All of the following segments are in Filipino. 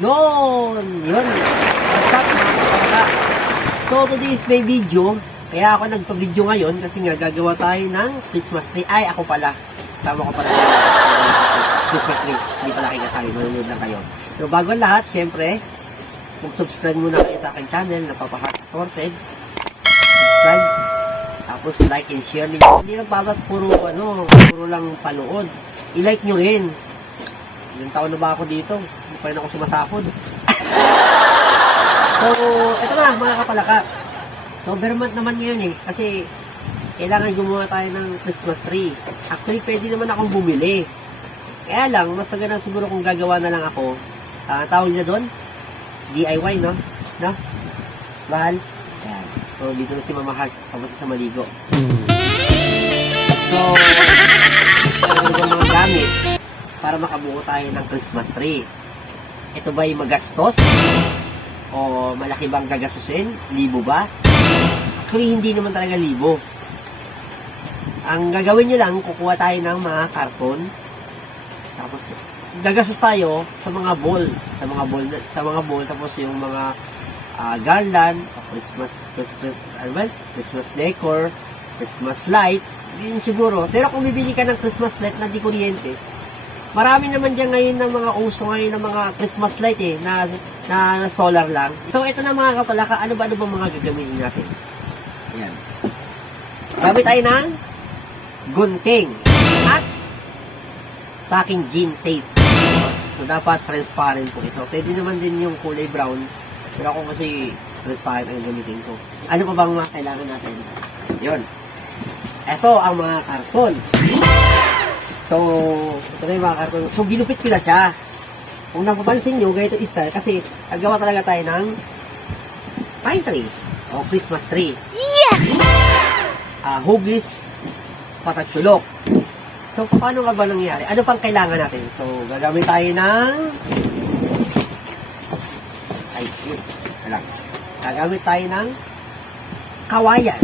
Yun. What's up mga kapalaga? So today is my video. Kaya ako nagpa-video ngayon kasi nga gagawa tayo ng Christmas tree. Ay, ako pala. Sama ko pala Christmas tree. Hindi pala kayo kasali. Manunod lang kayo. So bago ang lahat, syempre, mag-subscribe muna kayo sa aking channel na Papa Heart Assorted. Subscribe. Tapos like and share ninyo. Hindi lang bagat puro lang panood. I-like nyo rin. Ilang taon na ba ako dito? Hindi pa rin ako sumasakod. So, ito na mga kapalaka. So, Vermont naman ngayon kasi kailangan gumawa tayo ng Christmas tree. Actually, pwede naman akong bumili. Kaya lang, mas maganda siguro kung gagawa na lang ako. Tawag nila doon? DIY, no? No? Bahal? Ayan. So, dito na si Mama Heart. Tapos siya maligo. So, ano ba mga gamit para makabuo tayo ng Christmas tree? Ito ba'y magastos? O malaki bang gagastusin? Libo ba? Actually, hindi naman talaga libo. Ang gagawin nyo lang, kukuha tayo ng mga karton. Tapos, gagastos tayo sa mga ball. Sa mga ball, tapos yung mga garland, Christmas decor, Christmas light, yun siguro. Pero kung bibili ka ng Christmas light na di kuryente, marami naman dyan ngayon ng mga uso ngayon ng mga Christmas light na solar lang. So, ito na mga kapalaka, ano ba mga gagamitin natin? Ayan. Gamit tayo ng gunting at tacking gin tape. So, dapat transparent po ito. Pwede naman din yung kulay brown, pero ako kasi transparent ang gamitin ko. Ano pa bang mga kailangan natin? Yun. Ito ang mga karton. So, ito na yung mga karton. So, ginupit ko na siya. Kung napapansin nyo, ganito style, kasi nagawa talaga tayo ng pine tree o Christmas tree. Yes! Hugis, patatsulok. So, paano nga ba nangyari? Ano pang kailangan natin? So, gagamit tayo ng gagamit tayo ng kawayan.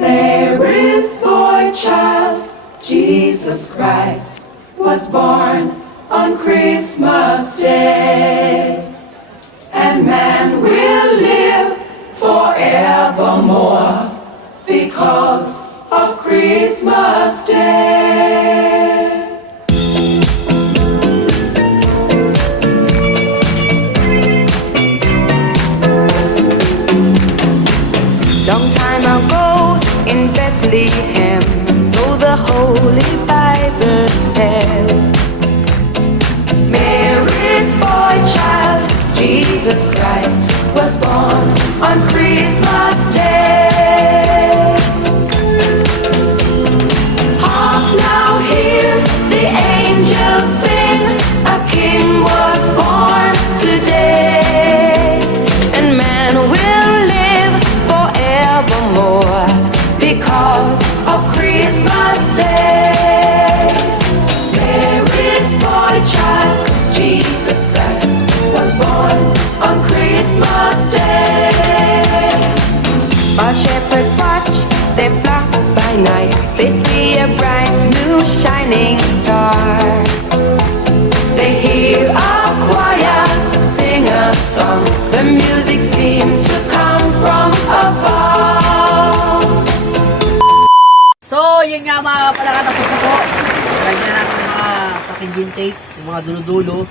There is boy child, Jesus Christ was born on Christmas Day, and man will live forevermore because of Christmas Day. Long time ago in Bethlehem, so the Holy Bible said, Mary's boy child, Jesus Christ, was born on Christmas Day. Hark now, hear the angels sing, a king was born today, and man will live forevermore because of Christmas Day. Mary's boy child, Jesus Christ, was born on Christmas Day. While shepherds watch, they flock by night, they see a bright new shining star. They hear a choir sing a song, the music seemed to come from afar. So, yun nga mga kapalaka, tapos na po. Talagyan na natin yung mga packaging tape, yung mga dulo-dulo.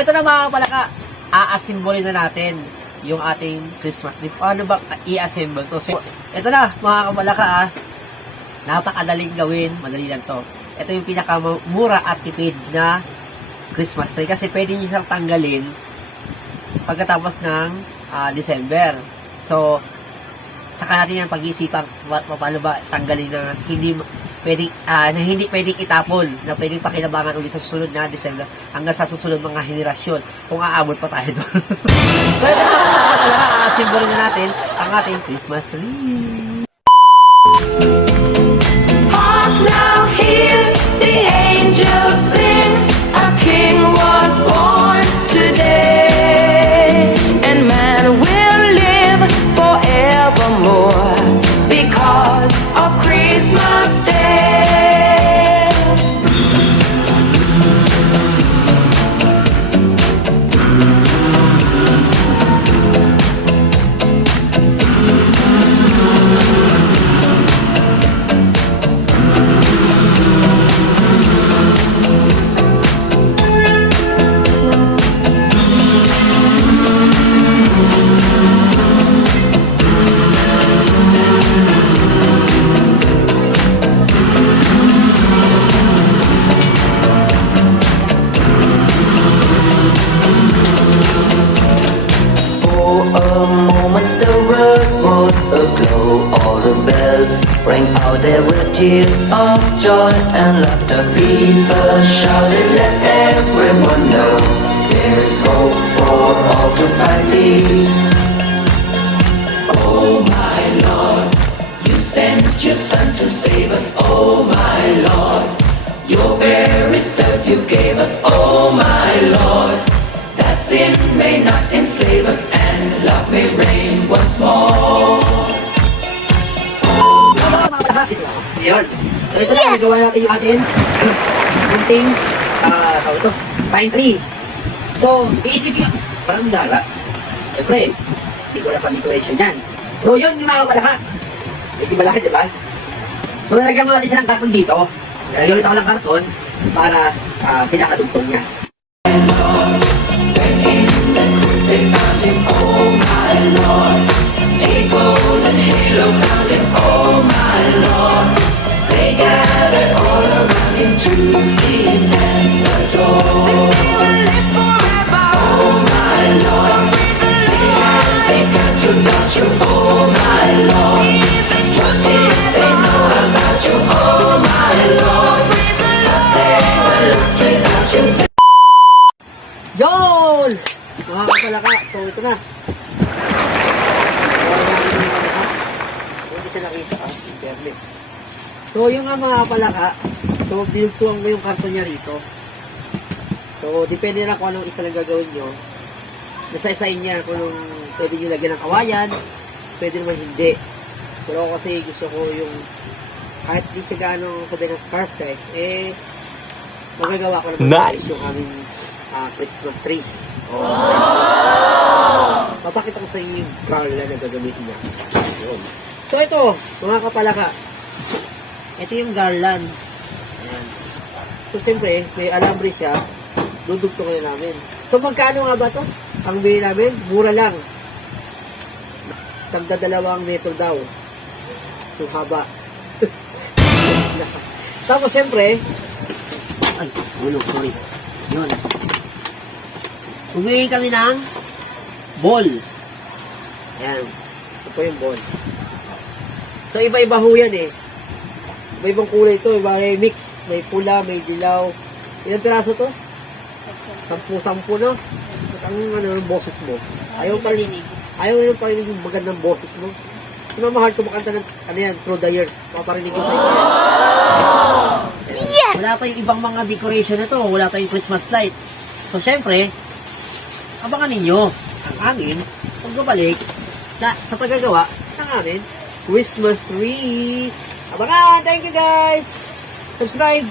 Ito na mga kapalaka, a-assemble na natin yung ating Christmas tree. Paano ba i-assemble to? So, ito na mga kapalaka, napakadaling gawin, madali lang to. Ito yung pinakamura at tipid na Christmas tree kasi pwede nyo siyang tanggalin pagkatapos ng December. So, saka natin yung pag-iisipan paano ba tanggalin na hindi pwedeng itapon, na pwedeng pakinabangan ulit sa susunod na December hanggang sa susunod mga henerasyon kung aabot pa tayo doon. So, ito na simbolo na natin ang ating Christmas tree. Hark now, hear the angels sing, a king was born today, and man will live forevermore because of Christmas Day. joy and laughter. People shouted, let everyone know there's hope for all to find peace. Oh my Lord, you sent your Son to save us. Oh my Lord, your very self you gave us. Oh my Lord, that sin may not enslave us and love may reign once more. Yun. So ito na, nagawa natin yung atin. Kunting, tawag ito, pine tree. So, iisip yun. Parang dara. Siyempre, hindi ko na pa-decoration yan. So, yun yung mga palaka. Hindi malaki, di ba? So, nalagyan mo natin siya ng karton dito. Nalagyan ulit ako ng karton para pinakadugtong niya. When in the crypt they found him, oh my Lord, a golden halo crowned him, oh my Lord. They gathered all around him to see him and adore. They will live forever, oh my Lord. They had begun to doubt you, oh my Lord. What did they know about you, oh my Lord? But they were lost without you. Yun! Mga kapalaka. So, ito na. Hindi siya nakita. Fairness. So, yung mga kapalaka, so, dinugtuan mo yung karton niya rito. So, depende na kung anong isa lang gagawin nyo. Nasa isa niya kung anong pwede nyo lagyan ng kawayan, pwede naman hindi. Pero ako kasi gusto ko yung kahit di siya gano'ng sabi ng perfect, eh, magagawa ko naman Nice! yung aming Christmas tree. Papakita ko sa inyo yung garland na gagamitin niya. Yun. So ito, mga kapalaka, ito yung garland. Ayan. So siyempre, may alambre siya, dudugtongin na namin. So magkano nga ba ito? Ang bili namin, mura lang. Tagda 2 metro daw. Yung haba. Tapos siyempre, ay, sorry. Yun. Humingi kami ng ball. Ayan. Ito po yung ball. So, iba-iba ho yan eh. Iba-ibang kulay ito. May mix. May pula, may dilaw. Ilang piraso to? 10, no? Ang yung boses mo. Ayaw yung parinig yung magandang boses mo. Si Mama Heart kumakanta ng, Through the Year. Maparinig ko sa inyo. Yes! Wala tayong ibang mga decoration na to. Wala tayong Christmas light. So, syempre, abangan ninyo ang amin pagbabalik sa paggagawa ng amin Christmas tree. Abangan! Thank you guys! Subscribe!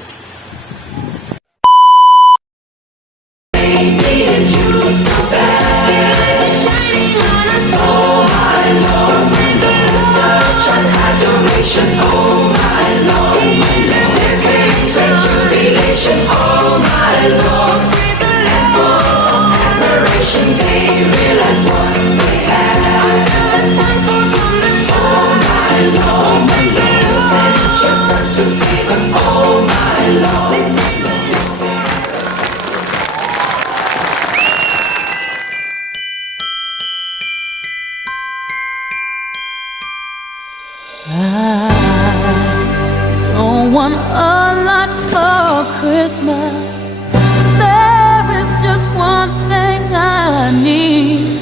Don't want a lot for Christmas. There is just one thing I need.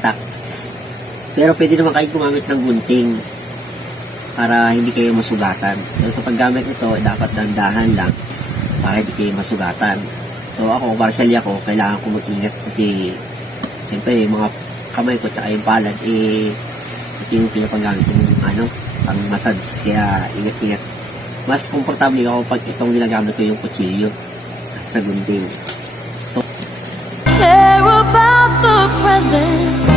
Tak. Pero pwede naman kayo gumamit ng gunting para hindi kayo masugatan. Pero sa paggamit nito, dapat dandahan lang para hindi kayo masugatan. So ako, partially ako, kailangan ko mag-ingat kasi siyempre yung mga kamay ko tsaka yung palad, ito yung pinapagamit yung pang massage, kaya ingat-ingat. Mas komportable ako pag itong ginagamit ko yung kutsilyo sa gunting. Care about the presents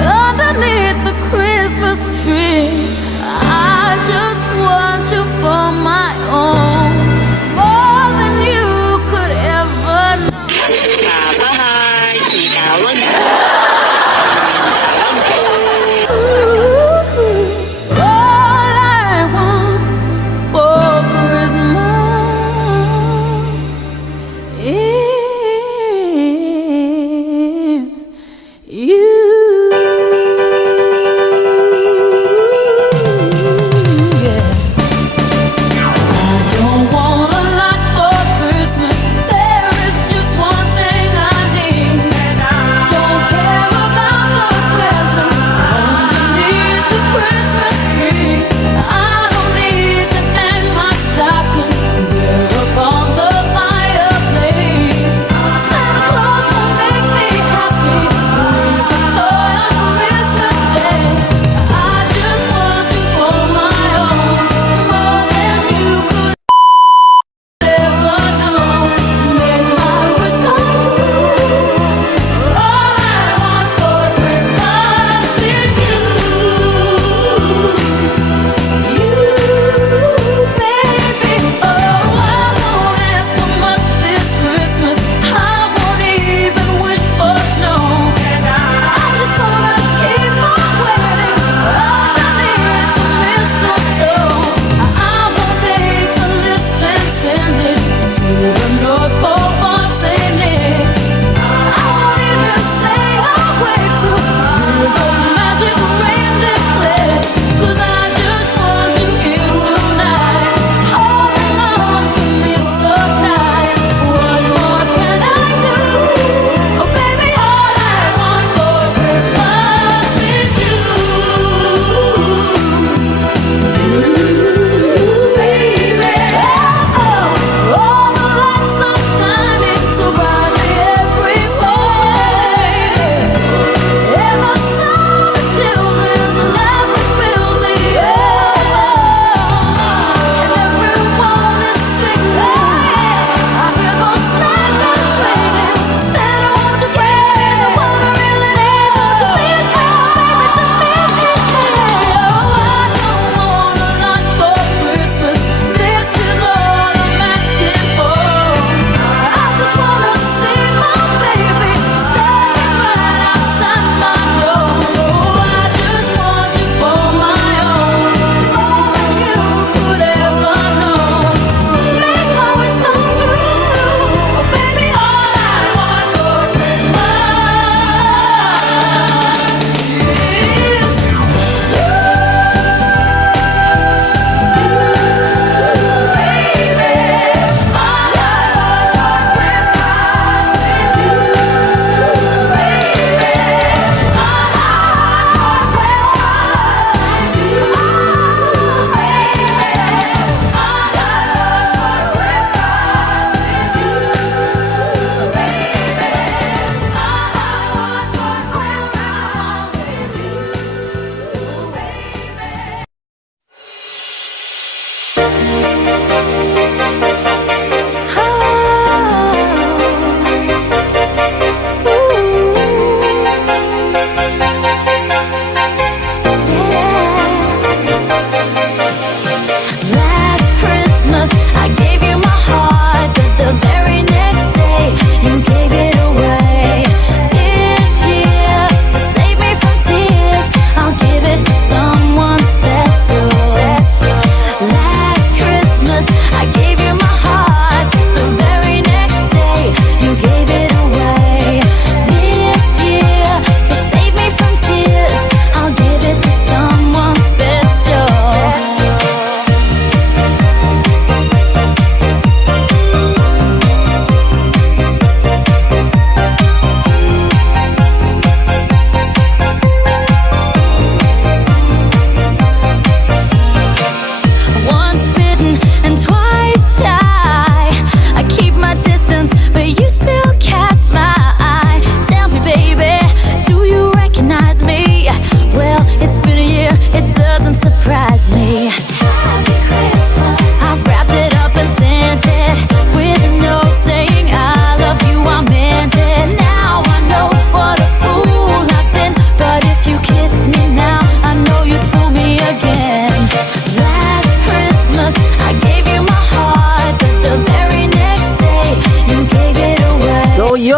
underneath the Christmas tree. I just want you for my own, more than you could ever know. All I want for Christmas is you. Yeah. I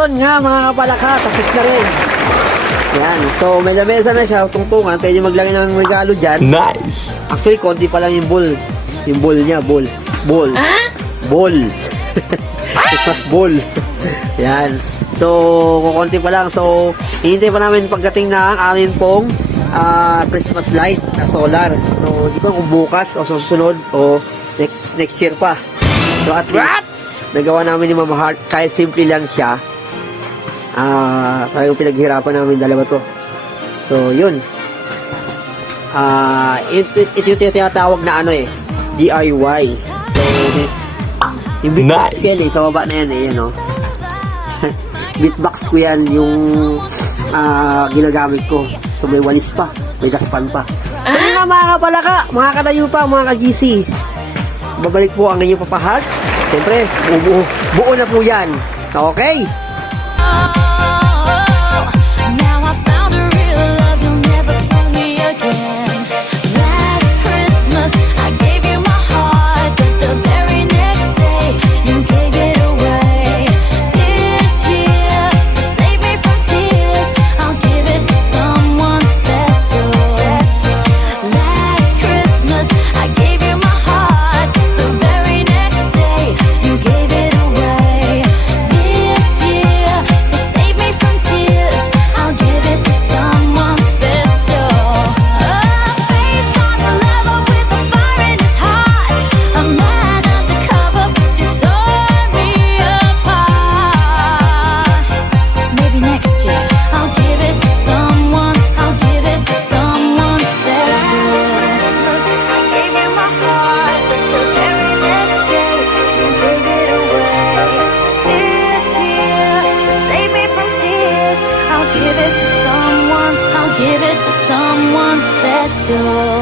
Yun nga mga kapalaka, tapos na rin. Yan. So, may lamesa na siya, tungtungan. Pwede maglagay ng regalo dyan. Nice. Actually, konti pa lang yung ball. Yung ball niya, ball. Ball. Ball. Christmas ball. Yan. So, kukunti pa lang. So, hinihintay pa namin pagdating na ang amin pong Christmas light na solar. So, di ko kung bukas o susunod o next year pa. So, at least, nagawa namin ni Mama Heart. Kahit simple lang siya. Kaya yung pinaghirapan namin dalawa to. So, yun. Ito yung tinatawag na ano DIY. So, yung beatbox Nice. ko yan sa baba na yan yan beatbox ko yan yung ginagamit ko. So, may walis pa, may gaspan pa. So, yun nga mga kapalaka, mga kadayo pa, mga ka-GC. Babalik po ang inyong papahag. Siyempre, buo na po yan. Okay? Now I found a real love, you'll never fool me again. Last Christmas, I gave you my heart, but the very next day, you gave it away. This year, to save me from tears, I'll give it to someone special. Last Christmas, I gave you my heart, the very next day, you gave it away. This year, to save me from tears, I'll give it to someone special. A face on the level with a fire in his heart. A man undercover, but you tore me apart. Maybe next year, I'll give it to someone. I'll give it to someone special. I gave you my heart, but the very next day, you gave it away. This year, to save me from tears, I'll give it to someone. I'll give it to someone special.